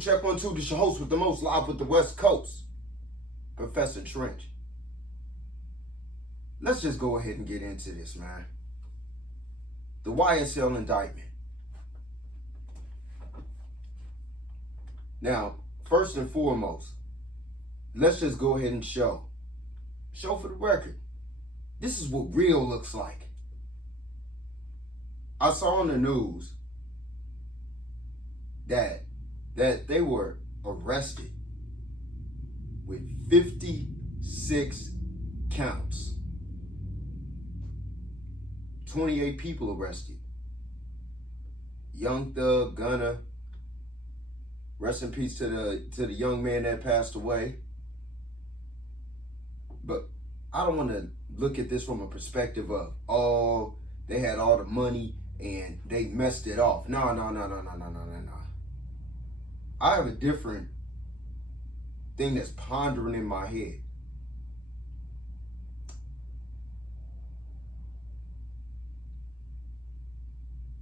Check 1 2. This your host with the most, live with the West Coast, Professor Trynch. Let's just go ahead and get into this, man. The YSL indictment. Now, first and foremost, let's just go ahead and show for the record, this is what real looks like. I saw on the news that they were arrested with 56 counts. 28 people arrested. Young Thug, Gunna. Rest in peace to the young man that passed away. But I don't want to look at this from a perspective of, oh, they had all the money and they messed it off. No. I have a different thing that's pondering in my head.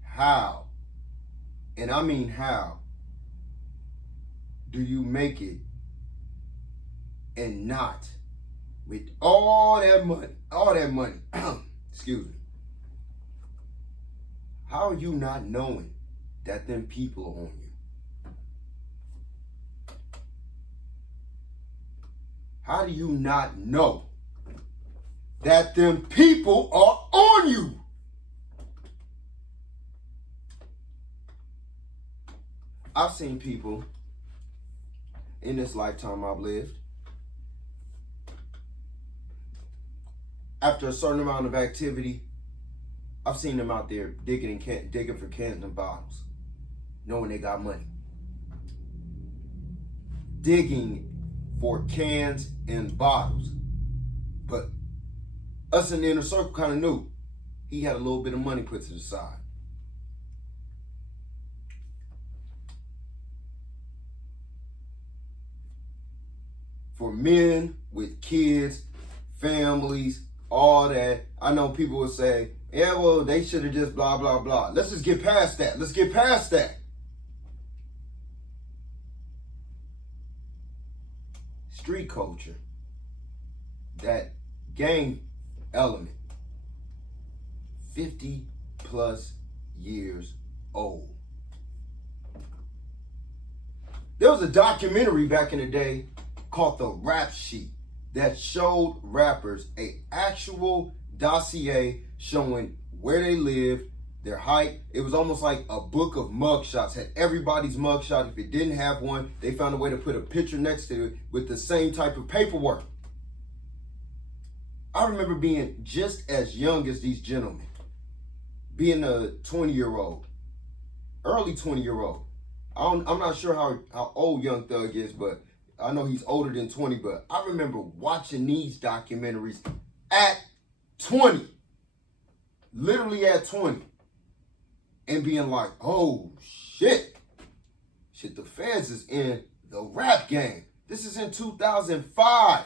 How, and I mean how, do you make it and not, with all that money, excuse me, how are you not knowing that them people are on you? How do you not know that them people are on you? I've seen people in this lifetime I've lived, after a certain amount of activity, I've seen them out there digging for cans and bottles, knowing they got money. Digging for cans and bottles. But us in the inner circle kind of knew he had a little bit of money put to the side. For men with kids, families, all that, I know people will say, yeah, well, they should have just blah, blah, blah. Let's just get past that. Let's get past that. Street culture, that gang element, 50 plus years old. There was a documentary back in the day called The Rap Sheet that showed rappers a actual dossier showing where they lived, their height. It was almost like a book of mugshots. Had everybody's mugshot. If it didn't have one, they found a way to put a picture next to it with the same type of paperwork. I remember being just as young as these gentlemen, being a 20-year-old, early 20-year-old. I'm not sure how old Young Thug is, but I know he's older than 20. But I remember watching these documentaries at 20, literally at 20. And being like, oh, shit, the feds is in the rap game. This is in 2005.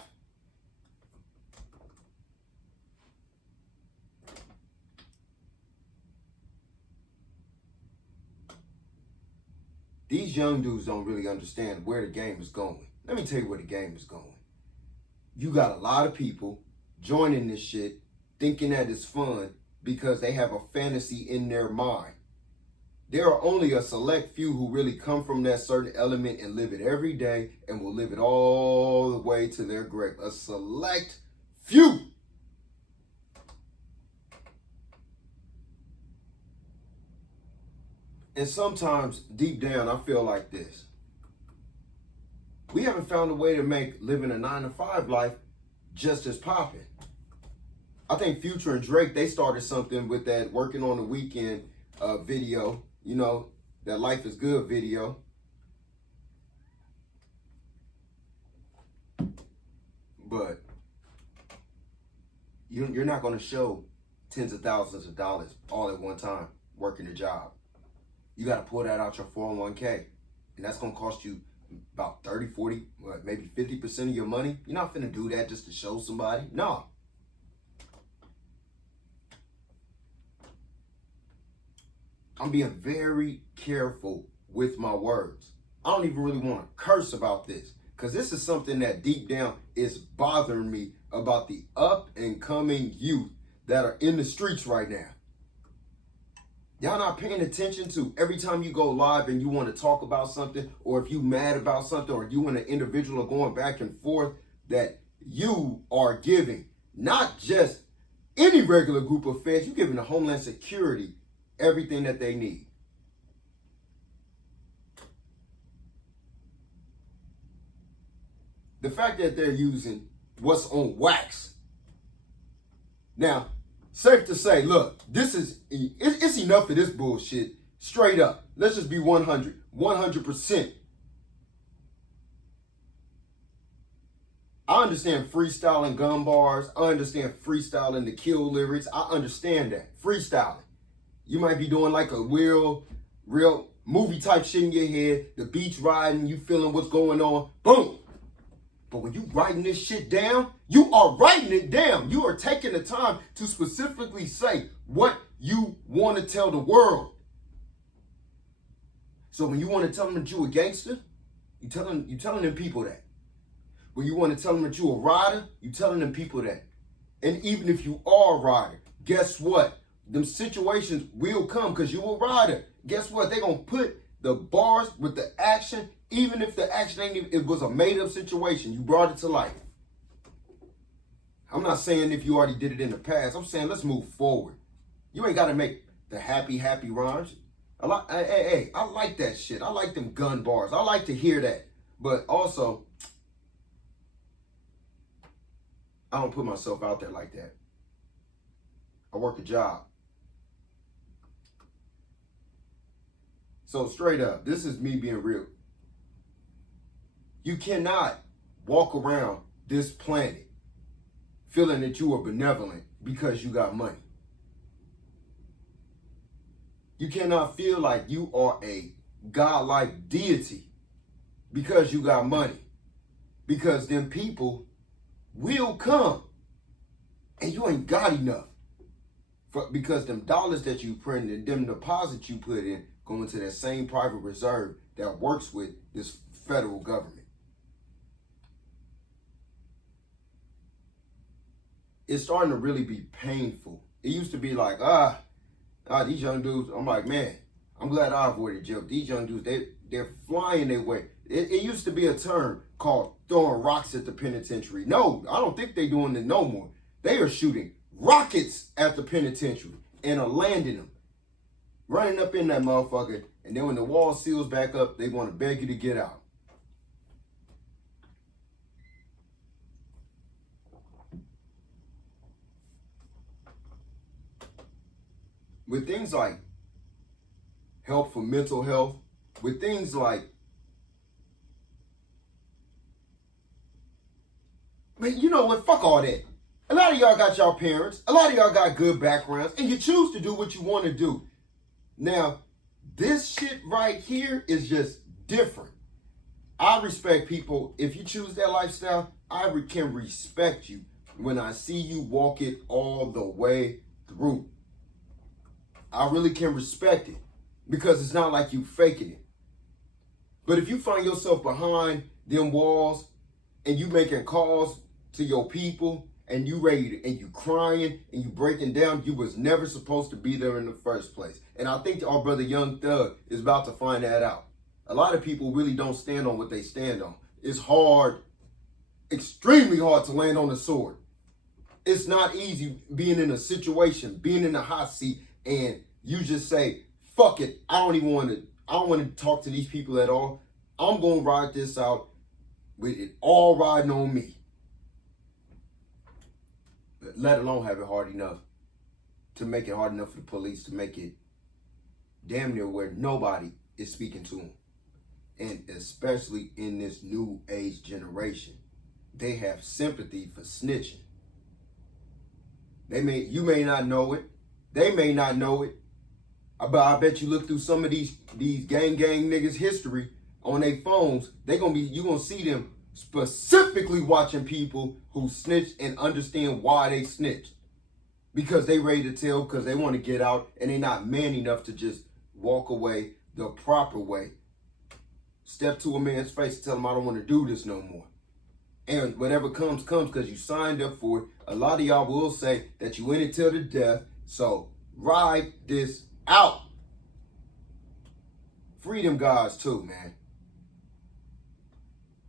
These young dudes don't really understand where the game is going. Let me tell you where the game is going. You got a lot of people joining this shit thinking that it's fun because they have a fantasy in their mind. There are only a select few who really come from that certain element and live it every day and will live it all the way to their grave. A select few. And sometimes deep down, I feel like this. We haven't found a way to make living a 9-to-5 life just as popping. I think Future and Drake, they started something with that working on the weekend video. You know, that Life is Good video. But you're not going to show tens of thousands of dollars all at one time working a job. You got to pull that out your 401k. And that's going to cost you about 30, 40, maybe 50% of your money. You're not finna do that just to show somebody. No. I'm being very careful with my words. I don't even really want to curse about this because this is something that deep down is bothering me about the up and coming youth that are in the streets right now. Y'all not paying attention to every time you go live and you want to talk about something, or if you mad about something, or you and an individual are going back and forth, that you are giving not just any regular group of feds, you're giving the Homeland Security everything that they need. The fact that they're using what's on wax. Now, safe to say, look, it's enough of this bullshit. Straight up. Let's just be 100%. I understand freestyling gun bars. I understand freestyling the kill lyrics. I understand that. Freestyling. You might be doing like a real movie type shit in your head. The beats riding, you feeling what's going on. Boom. But when you writing this shit down, you are writing it down. You are taking the time to specifically say what you want to tell the world. So when you want to tell them that you a gangster, you telling them people that. When you want to tell them that you a rider, you telling them people that. And even if you are a rider, guess what? Them situations will come because you a rider. Guess what? They gonna put the bars with the action. Even if the action ain't even, it was a made-up situation, you brought it to life. I'm not saying if you already did it in the past. I'm saying let's move forward. You ain't got to make the happy rhymes. I like that shit. I like them gun bars. I like to hear that. But also, I don't put myself out there like that. I work a job. So straight up, this is me being real. You cannot walk around this planet feeling that you are benevolent because you got money. You cannot feel like you are a godlike deity because you got money. Because them people will come and you ain't got enough. Because them dollars that you print and them deposits you put in go into that same private reserve that works with this federal government. It's starting to really be painful. It used to be like, these young dudes, I'm like, man, I'm glad I avoided jail. These young dudes, they're flying their way. It used to be a term called throwing rocks at the penitentiary. No, I don't think they're doing it no more. They are shooting rockets at the penitentiary and are landing them, running up in that motherfucker. And then when the wall seals back up, they want to beg you to get out. With things like help for mental health, with things like, man, you know what? Fuck all that. A lot of y'all got y'all parents. A lot of y'all got good backgrounds, and you choose to do what you want to do. Now, this shit right here is just different. I respect people. If you choose that lifestyle, I can respect you when I see you walk it all the way through. I really can respect it because it's not like you faking it. But if you find yourself behind them walls and you making calls to your people and you and you crying and you breaking down, you was never supposed to be there in the first place. And I think our brother Young Thug is about to find that out. A lot of people really don't stand on what they stand on. It's hard, extremely hard to land on the sword. It's not easy being in a situation, being in a hot seat, and you just say, fuck it, I don't want to talk to these people at all. I'm going to ride this out with it all riding on me. But let alone have it hard enough to make it hard enough for the police to make it damn near where nobody is speaking to them. And especially in this new age generation, they have sympathy for snitching. You may not know it. They may not know it. But I bet you look through some of these gang niggas' history on their phones, you're gonna see them specifically watching people who snitch and understand why they snitched. Because they ready to tell, because they want to get out, and they're not man enough to just walk away the proper way. Step to a man's face and tell him I don't want to do this no more. And whatever comes, comes because you signed up for it. A lot of y'all will say that you in it till the death. So ride this out. Freedom guys too, man.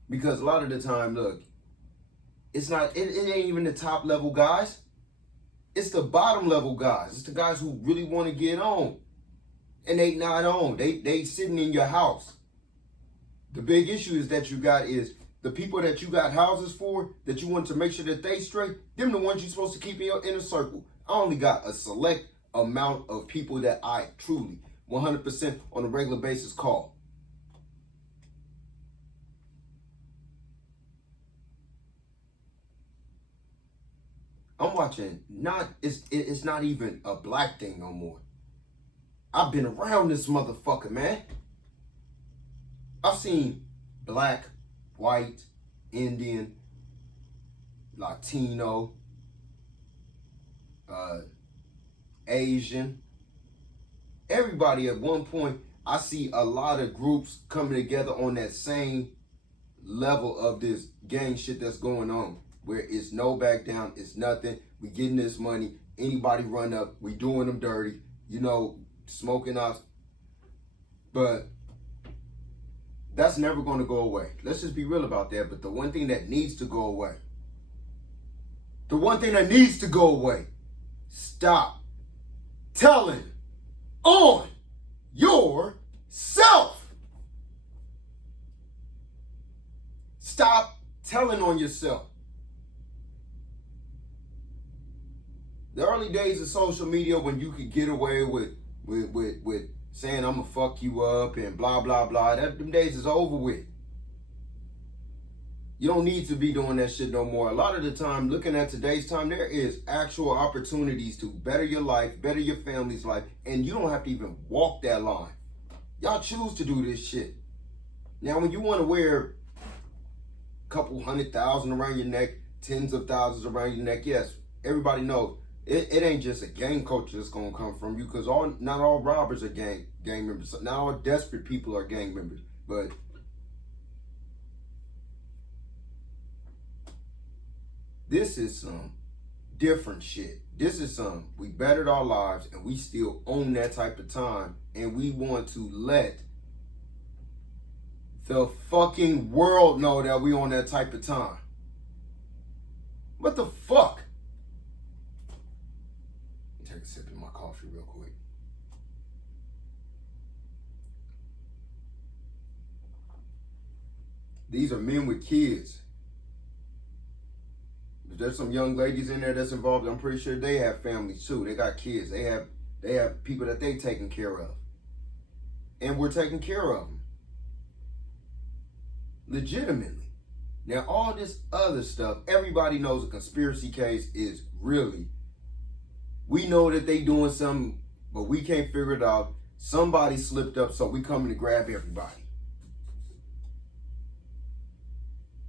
Because a lot of the time, look, it ain't even the top level guys. It's the bottom level guys. It's the guys who really want to get on. And they not on. They sitting in your house. The big issue is that you got is the people that you got houses for, that you want to make sure that they straight, them the ones you're supposed to keep in your inner circle. I only got a select amount of people that I truly 100% on a regular basis call. I'm watching, it's not even a black thing no more. I've been around this motherfucker, man. I've seen black, white, Indian, Latino, Asian. Everybody at one point, I see a lot of groups coming together on that same level of this gang shit that's going on. Where it's no back down, it's nothing. We getting this money. Anybody run up, we doing them dirty. You know, smoking us. But that's never going to go away. Let's just be real about that. But the one thing that needs to go away. Stop telling on yourself. Stop telling on yourself. The early days of social media when you could get away with saying I'm gonna fuck you up and blah blah blah, them days is over with. You don't need to be doing that shit no more. A lot of the time, looking at today's time, there is actual opportunities to better your life, better your family's life, and you don't have to even walk that line. Y'all choose to do this shit. Now, when you want to wear a couple 100,000 around your neck, tens of thousands around your neck, yes, everybody knows. It ain't just a gang culture that's gonna come from you, because not all robbers are gang members. Not all desperate people are gang members. But this is some different shit. This is some, we bettered our lives and we still own that type of time, and we want to let the fucking world know that we on that type of time. What the fuck? Take a sip of my coffee real quick. These are men with kids. If there's some young ladies in there that's involved, I'm pretty sure they have families too. They got kids. They have people that they taking care of. And we're taking care of them. Legitimately. Now, all this other stuff, everybody knows a conspiracy case is really, we know that they doing something, but we can't figure it out. Somebody slipped up, so we coming to grab everybody.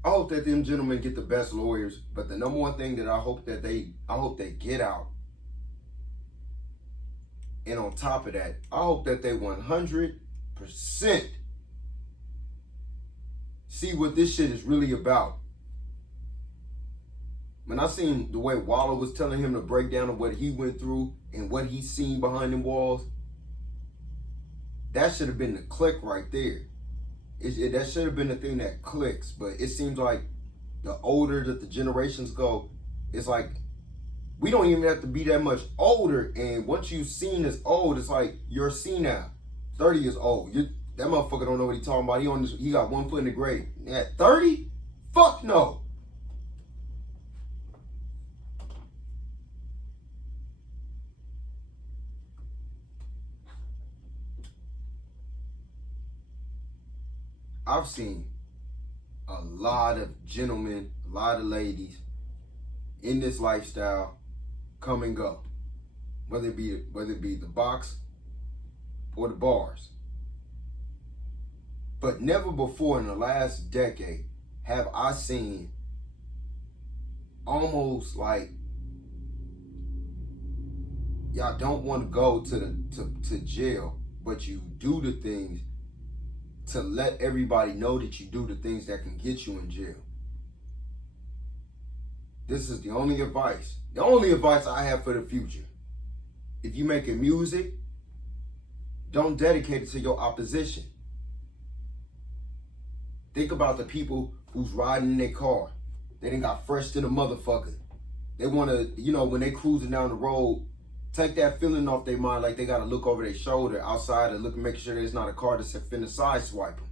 I hope that them gentlemen get the best lawyers, but the number one thing that I hope they get out. And on top of that, I hope that they 100% see what this shit is really about. When I seen the way Waller was telling him to break down of what he went through and what he's seen behind them walls, that should have been the click right there. That should have been the thing that clicks. But it seems like the older that the generations go, it's like we don't even have to be that much older. And once you've seen as old, it's like you're senile. 30 years old. That motherfucker don't know what he's talking about. He got 1 foot in the grave. At 30? Fuck no. I've seen a lot of gentlemen, a lot of ladies in this lifestyle come and go. Whether it be the box or the bars. But never before in the last decade have I seen almost like y'all don't want to go to jail, but you do the things to let everybody know that you do the things that can get you in jail. This is the only advice I have for the future. If you making music, don't dedicate it to your opposition. Think about the people who's riding in their car. They done got fresh to the motherfucker. They want to, when they cruising down the road, take that feeling off their mind, like they got to look over their shoulder outside and look, make sure there's not a car that's finna sideswipe them.